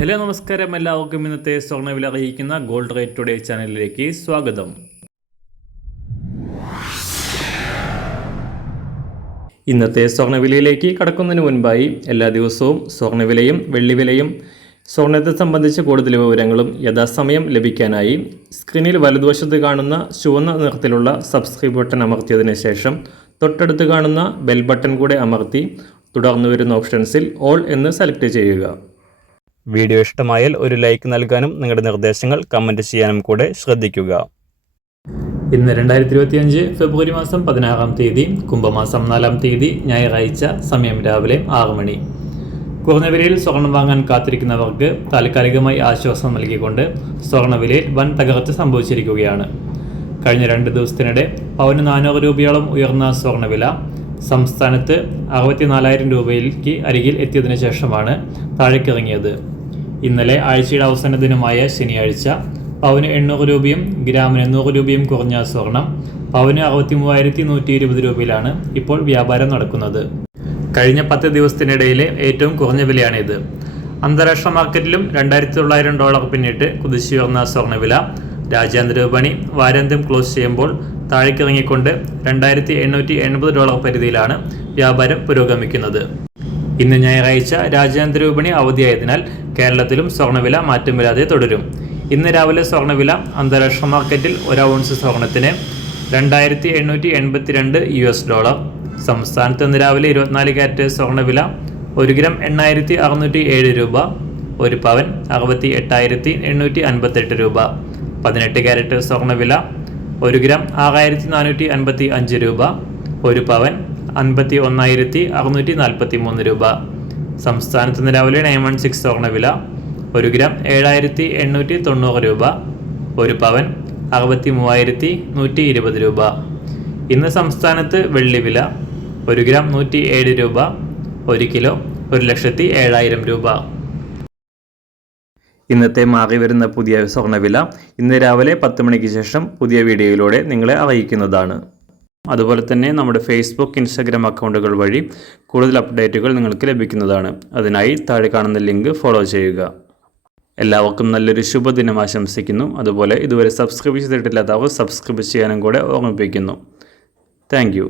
Hello നമസ്കാരം, എല്ലാവർക്കും ഇന്നത്തെ സ്വർണ്ണവില അറിയിക്കുന്ന ഗോൾഡ് റേറ്റ് ടുഡേ ചാനലിലേക്ക് സ്വാഗതം. ഇന്നത്തെ സ്വർണ്ണവിലയിലേക്ക് കടക്കുന്നതിന് മുൻപായി എല്ലാ ദിവസവും സ്വർണ്ണവിലയും വെള്ളിവിലയും സ്വർണ്ണത്തെ സംബന്ധിച്ച കൂടുതൽ വിവരങ്ങളും യഥാസമയം ലഭിക്കാനായി സ്ക്രീനിൽ വലതുവശത്ത് കാണുന്ന ചുവന്ന നിറത്തിലുള്ള സബ്സ്ക്രൈബ് ബട്ടൺ അമർത്തിയതിനു ശേഷം തൊട്ടടുത്ത് കാണുന്ന ബെൽ ബട്ടൺ കൂടെ അമർത്തി തുടർന്ന് വരുന്ന ഓപ്ഷൻസിൽ ഓൾ എന്ന് സെലക്ട് ചെയ്യുക. വീഡിയോ ഇഷ്ടമായാൽ ഒരു ലൈക്ക് നൽകാനും നിങ്ങളുടെ നിർദ്ദേശങ്ങൾ കമൻറ്റ് ചെയ്യാനും കൂടെ ശ്രദ്ധിക്കുക. ഇന്ന് 2025 ഫെബ്രുവരി മാസം 16-ാം തീയതി, കുംഭമാസം 4-ാം തീയതി, ഞായറാഴ്ച. സമയം രാവിലെ 6 മണി. കുറഞ്ഞ വിലയിൽ സ്വർണം വാങ്ങാൻ കാത്തിരിക്കുന്നവർക്ക് താൽക്കാലികമായി ആശ്വാസം നൽകിക്കൊണ്ട് സ്വർണ്ണവിലയിൽ വൻ തകർച്ച സംഭവിച്ചിരിക്കുകയാണ്. കഴിഞ്ഞ 2 ദിവസത്തിനിടെ പവന് 400 രൂപയോളം ഉയർന്ന സ്വർണ്ണവില സംസ്ഥാനത്ത് 64,000 രൂപയിലേക്ക് അരികിൽ എത്തിയതിനു ശേഷമാണ് താഴേക്കിറങ്ങിയത്. ഇന്നലെ ആഴ്ചയുടെ അവസാന ദിനമായ ശനിയാഴ്ച പവന് 800 രൂപയും ഗ്രാമിന് 100 രൂപയും കുറഞ്ഞ സ്വർണം പവന് 63,120 രൂപയിലാണ് ഇപ്പോൾ വ്യാപാരം നടക്കുന്നത്. കഴിഞ്ഞ 10 ദിവസത്തിനിടയിലെ ഏറ്റവും കുറഞ്ഞ വിലയാണിത്. അന്താരാഷ്ട്ര മാർക്കറ്റിലും $2,900 പിന്നിട്ട് കുതിച്ചുയർന്ന സ്വർണ്ണവില രാജ്യാന്തര വിപണി വാരാന്ത്യം ക്ലോസ് ചെയ്യുമ്പോൾ താഴേക്കിറങ്ങിക്കൊണ്ട് $2,880 പരിധിയിലാണ് വ്യാപാരം പുരോഗമിക്കുന്നത്. ഇന്ന് ഞായറാഴ്ച രാജ്യാന്തര വിപണി അവധിയായതിനാൽ കേരളത്തിലും സ്വർണ്ണവില മാറ്റമില്ലാതെ തുടരും. ഇന്ന് രാവിലെ സ്വർണ്ണവില അന്താരാഷ്ട്ര മാർക്കറ്റിൽ 1 ഔൺസ് സ്വർണത്തിന് $2,882. സംസ്ഥാനത്ത് ഇന്ന് രാവിലെ 24 കാരറ്റ് സ്വർണ്ണവില 1 ഗ്രാം 8,607 രൂപ, 1 പവൻ 68,858 രൂപ. 18 കാരറ്റ് സ്വർണ്ണവില 1 ഗ്രാം 6,455 രൂപ, 1 പവൻ 51,643 രൂപ. സംസ്ഥാനത്ത് ഇന്ന് രാവിലെ 916 സ്വർണ്ണവില 1 ഗ്രാം 7,890 രൂപ, 1 പവൻ 63,120 രൂപ. ഇന്ന് സംസ്ഥാനത്ത് വെള്ളിവില 1 ഗ്രാം 107 രൂപ, 1 കിലോ 1,07,000 രൂപ. ഇന്നത്തെ മാറി വരുന്ന പുതിയ സ്വർണ്ണവില ഇന്ന് രാവിലെ 10 മണിക്ക് ശേഷം പുതിയ വീഡിയോയിലൂടെ നിങ്ങളെ അറിയിക്കുന്നതാണ്. അതുപോലെ തന്നെ നമ്മുടെ ഫേസ്ബുക്ക്, ഇൻസ്റ്റാഗ്രാം അക്കൗണ്ടുകൾ വഴി കൂടുതൽ അപ്ഡേറ്റുകൾ നിങ്ങൾക്ക് ലഭിക്കുന്നതാണ്. അതിനായി താഴെ കാണുന്ന ലിങ്ക് ഫോളോ ചെയ്യുക. എല്ലാവർക്കും നല്ലൊരു ശുഭദിനം ആശംസിക്കുന്നു. അതുപോലെ ഇതുവരെ സബ്സ്ക്രൈബ് ചെയ്തിട്ടില്ലാത്തവർ സബ്സ്ക്രൈബ് ചെയ്യാനും കൂടെ ഓർമ്മിപ്പിക്കുന്നു. താങ്ക്